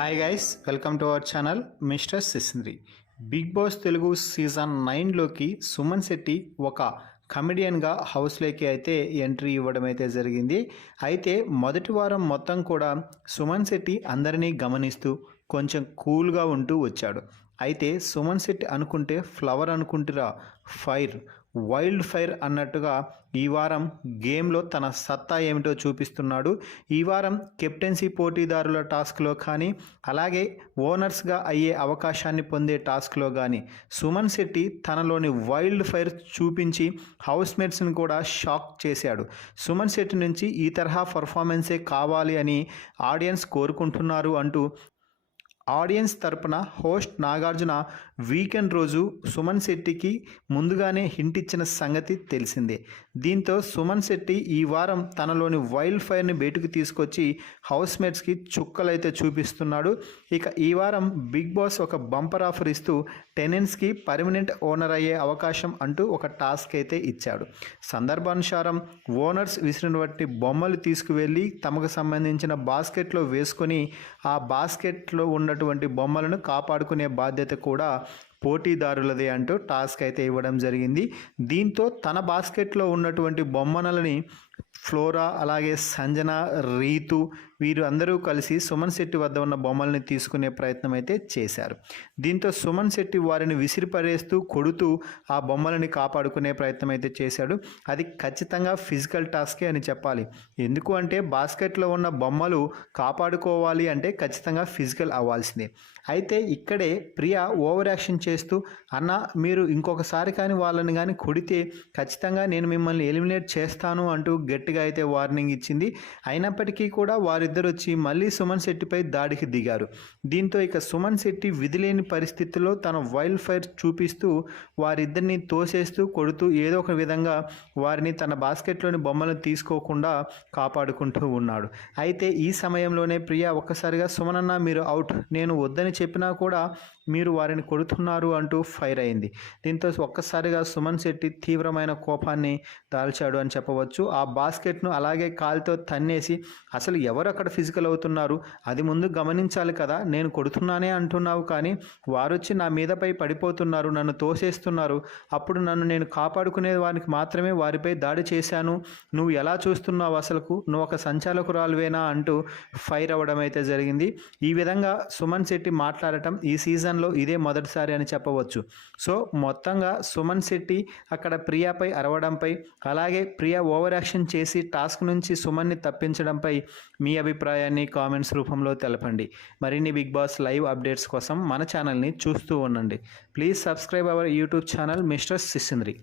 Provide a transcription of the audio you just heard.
Hi guys, welcome to our channel mister Sisindri. Bigg Boss Telugu season 9లోకి సుమన్ శెట్టి ఒక కమెడియన్గా హౌస్లోకి అయితే ఎంట్రీ ఇవ్వడం అయితే జరిగింది. అయితే మొదటి వారం మొత్తం కూడా సుమన్ శెట్టి అందరినీ గమనిస్తూ కొంచెం కూల్గా ఉంటూ వచ్చాడు. అయితే సుమన్ శెట్టి అనుకుంటే ఫ్లవర్ అనుకుంటురా, ఫైర్, వైల్డ్ ఫైర్ అన్నట్టుగా ఈ వారం గేమ్లో తన సత్తా ఏమిటో చూపిస్తున్నాడు. ఈ వారం కెప్టెన్సీ పోటీదారుల టాస్క్లో కానీ అలాగే ఓనర్స్గా అయ్యే అవకాశాన్ని పొందే టాస్క్లో కానీ సుమన్ శెట్టి తనలోని వైల్డ్ ఫైర్ చూపించి హౌస్మేట్స్ని కూడా షాక్ చేశాడు. సుమన్ శెట్టి నుంచి ఈ తరహా పర్ఫార్మెన్సే కావాలి అని ఆడియన్స్ కోరుకుంటున్నారు అంటూ ఆడియన్స్ తరపున హోస్ట్ నాగార్జున వీకెండ్ రోజు సుమన్ శెట్టికి ముందుగానే హింట్ ఇచ్చిన సంగతి తెలిసిందే. దీంతో సుమన్ శెట్టి ఈ వారం తనలోని వైల్డ్ ఫైర్ని బయటకు తీసుకొచ్చి హౌస్మేట్స్కి చుక్కలైతే చూపిస్తున్నాడు. ఇక ఈ వారం బిగ్ బాస్ ఒక బంపర్ ఆఫర్ ఇస్తూ టెనెంట్స్కి పర్మనెంట్ ఓనర్ అయ్యే అవకాశం అంటూ ఒక టాస్క్ అయితే ఇచ్చాడు. సందర్భానుసారం ఓనర్స్ విసిరిన బట్టి బొమ్మలు తీసుకువెళ్ళి తమకు సంబంధించిన బాస్కెట్లో వేసుకొని ఆ బాస్కెట్లో ఉన్నటువంటి బొమ్మలను కాపాడుకునే బాధ్యత కూడా పోటీదారులదే అంటూ టాస్క్ అయితే ఇవ్వడం జరిగింది. దీంతో తన బాస్కెట్లో ఉన్నటువంటి బొమ్మలని ఫ్లోరా, అలాగే సంజన, రీతు వీరు అందరూ కలిసి సుమన్ శెట్టి వద్ద ఉన్న బొమ్మల్ని తీసుకునే ప్రయత్నం అయితే చేశారు. దీంతో సుమన్ శెట్టి వారిని విసిరిపడేస్తూ కొడుతూ ఆ బొమ్మలని కాపాడుకునే ప్రయత్నం అయితే చేశాడు. అది ఖచ్చితంగా ఫిజికల్ టాస్కే అని చెప్పాలి. ఎందుకు అంటే బాస్కెట్లో ఉన్న బొమ్మలు కాపాడుకోవాలి అంటే ఖచ్చితంగా ఫిజికల్ అవ్వాల్సిందే. అయితే ఇక్కడే ప్రియా ఓవర్ యాక్షన్ చేస్తూ, అన్న మీరు ఇంకొకసారి కానీ వాళ్ళని కానీ కొడితే ఖచ్చితంగా నేను మిమ్మల్ని ఎలిమినేట్ చేస్తాను అంటూ గట్టిగా అయితే వార్నింగ్ ఇచ్చింది. అయినప్పటికీ కూడా వారిద్దరు వచ్చి మళ్ళీ సుమన్ శెట్టిపై దాడికి దిగారు. దీంతో ఇక సుమన్ శెట్టి విధిలేని పరిస్థితుల్లో తన వైల్డ్ ఫైర్ చూపిస్తూ వారిద్దరిని తోసేస్తూ కొడుతూ ఏదో ఒక విధంగా వారిని తన బాస్కెట్లోని బొమ్మలను తీసుకోకుండా కాపాడుకుంటూ ఉన్నాడు. అయితే ఈ సమయంలోనే ప్రియా ఒక్కసారిగా సుమనన్న మీరు అవుట్, నేను వద్దని చెప్పినా కూడా మీరు వారిని కొడుతున్నారు అంటూ ఫైర్ అయింది. దీంతో ఒక్కసారిగా సుమన్ శెట్టి తీవ్రమైన కోపాన్ని దాల్చాడు అని చెప్పవచ్చు. ఆ బాస్కెట్ను అలాగే కాలుతో తన్నేసి, అసలు ఎవరు అక్కడ ఫిజికల్ అవుతున్నారు అది ముందు గమనించాలి కదా, నేను కొడుతున్నానే అంటున్నావు కానీ వారు వచ్చి నా మీదపై పడిపోతున్నారు, నన్ను తోసేస్తున్నారు, అప్పుడు నన్ను నేను కాపాడుకునే వారికి మాత్రమే వారిపై దాడి చేశాను, నువ్వు ఎలా చూస్తున్నావు, అసలుకు నువ్వు ఒక సంచాలకురాలువేనా అంటూ ఫైర్ అవ్వడం అయితే జరిగింది. ఈ విధంగా సుమన్ శెట్టి మాట్లాడటం ఈ సీజన్లో ఇదే మొదటిసారి అని చెప్పవచ్చు. సో మొత్తంగా సుమన్ శెట్టి అక్కడ ప్రియాపై అరవడంపై, అలాగే ప్రియా ఓవర్ యాక్షన్ చేసి టాస్క్ నుంచి సుమన్ని తప్పించడంపై మీ అభిప్రాయాన్ని కామెంట్స్ రూపంలో తెలపండి. మరిన్ని బిగ్ బాస్ లైవ్ అప్డేట్స్ కోసం మన ఛానల్ని చూస్తూ ఉండండి. Please subscribe our YouTube channel mister సిసింద్రి.